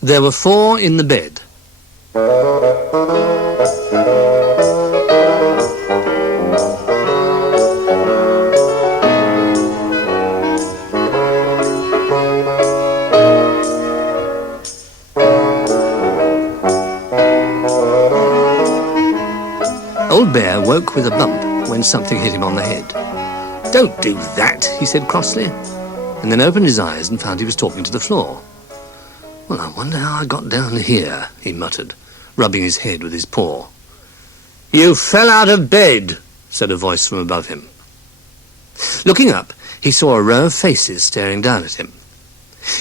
There were 4 in the bed. Old Bear woke with a bump when something hit him on the head. "Don't do that," he said crossly, and then opened his eyes and found he was talking to the floor. "Well, I wonder how I got down here," he muttered, rubbing his head with his paw. "You fell out of bed," said a voice from above him. Looking up, he saw a row of faces staring down at him.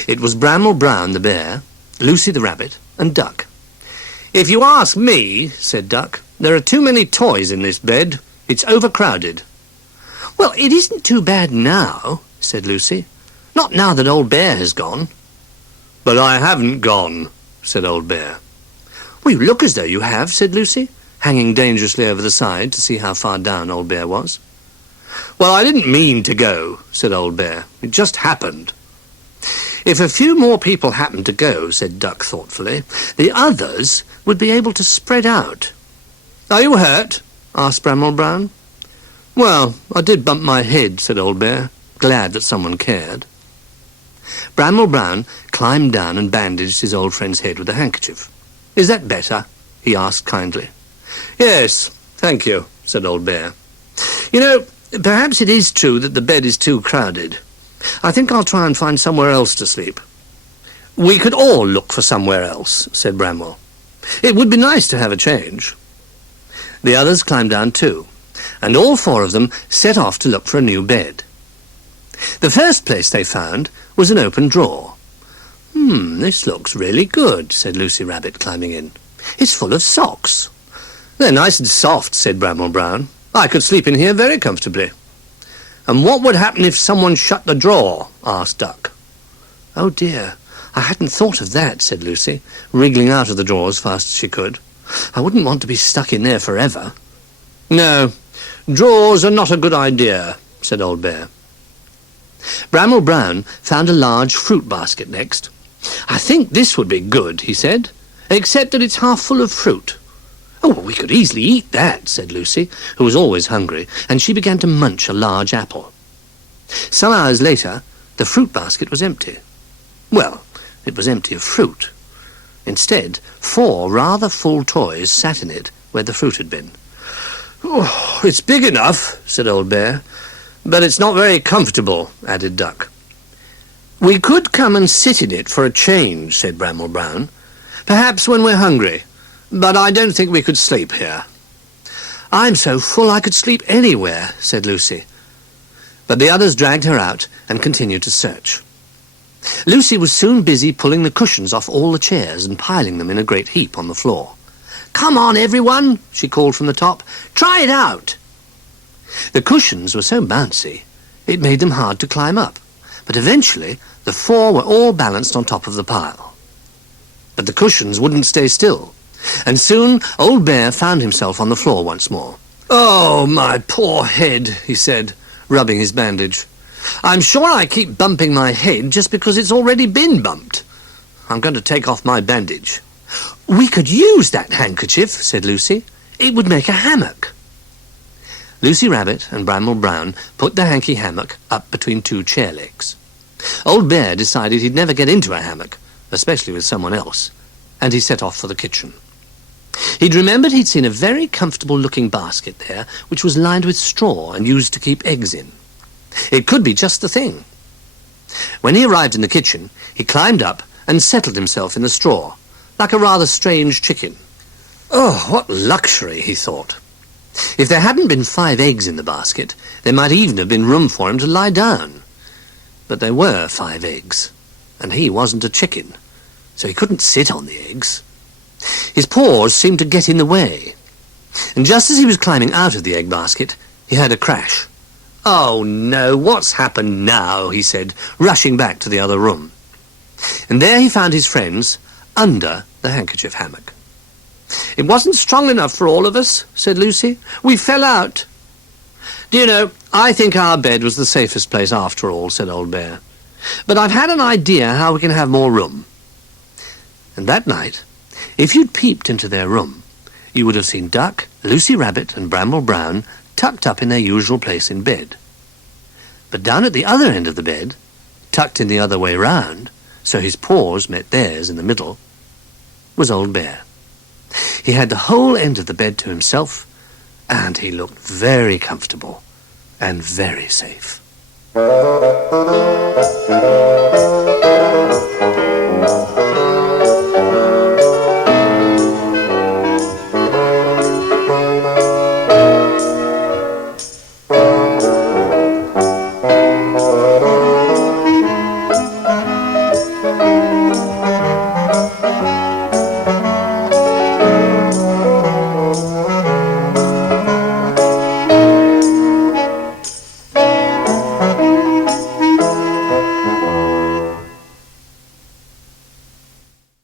It was Bramble Brown the bear, Lucy the rabbit, and Duck. "If you ask me," said Duck, "there are too many toys in this bed. It's overcrowded." "Well, it isn't too bad now," said Lucy. "Not now that Old Bear has gone." "But I haven't gone," said Old Bear. "Well, you look as though you have," said Lucy, hanging dangerously over the side to see how far down Old Bear was. "Well, I didn't mean to go," said Old Bear. "It just happened." "If a few more people happened to go," said Duck thoughtfully, "the others would be able to spread out." "Are you hurt?" asked Bramble Brown. "Well, I did bump my head," said Old Bear, glad that someone cared. Bramble Brown climbed down and bandaged his old friend's head with a handkerchief. "Is that better?" he asked kindly. "Yes, thank you," said Old Bear. "You know, perhaps it is true that the bed is too crowded. I think I'll try and find somewhere else to sleep." "We could all look for somewhere else," said Bramble. "It would be nice to have a change." The others climbed down too, and all 4 of them set off to look for a new bed. The first place they found was an open drawer. This looks really good," said Lucy Rabbit, climbing in. "It's full of socks." "They're nice and soft," said Bramble Brown. "I could sleep in here very comfortably." "And what would happen if someone shut the drawer?" asked Duck. "Oh dear, I hadn't thought of that," said Lucy, wriggling out of the drawer as fast as she could. "I wouldn't want to be stuck in there forever." "No, drawers are not a good idea," said Old Bear. Bramble Brown found a large fruit basket next. "I think this would be good," he said, "except that it's half full of fruit." "Oh, well, we could easily eat that," said Lucy, who was always hungry, and she began to munch a large apple. Some hours later, the fruit basket was empty. Well, it was empty of fruit. Instead, 4 rather full toys sat in it where the fruit had been. "Oh, it's big enough," said Old Bear, "but it's not very comfortable," added Duck. "We could come and sit in it for a change," said Bramble Brown. "Perhaps when we're hungry, but I don't think we could sleep here." "I'm so full I could sleep anywhere," said Lucy. But the others dragged her out and continued to search. Lucy was soon busy pulling the cushions off all the chairs and piling them in a great heap on the floor. "Come on, everyone," she called from the top. "Try it out." The cushions were so bouncy, it made them hard to climb up, but eventually the 4 were all balanced on top of the pile. But the cushions wouldn't stay still, and soon Old Bear found himself on the floor once more. "Oh, my poor head," he said, rubbing his bandage. "I'm sure I keep bumping my head just because it's already been bumped. I'm going to take off my bandage." "We could use that handkerchief," said Lucy. "It would make a hammock." Lucy Rabbit and Bramble Brown put the hanky hammock up between 2 chair legs. Old Bear decided he'd never get into a hammock, especially with someone else, and he set off for the kitchen. He'd remembered he'd seen a very comfortable-looking basket there, which was lined with straw and used to keep eggs in. It could be just the thing. When he arrived in the kitchen, he climbed up and settled himself in the straw, like a rather strange chicken. "Oh, what luxury," he thought. If there hadn't been 5 eggs in the basket, there might even have been room for him to lie down. But there were 5 eggs, and he wasn't a chicken, so he couldn't sit on the eggs. His paws seemed to get in the way, and just as he was climbing out of the egg basket, he heard a crash. "Oh, no, what's happened now?" he said, rushing back to the other room. And there he found his friends under the handkerchief hammock. "It wasn't strong enough for all of us," said Lucy. "We fell out." "Do you know, I think our bed was the safest place after all," said Old Bear. "But I've had an idea how we can have more room." And that night, if you'd peeped into their room, you would have seen Duck, Lucy Rabbit, and Bramble Brown tucked up in their usual place in bed. But down at the other end of the bed, tucked in the other way round, so his paws met theirs in the middle, was Old Bear. He had the whole end of the bed to himself, and he looked very comfortable and very safe.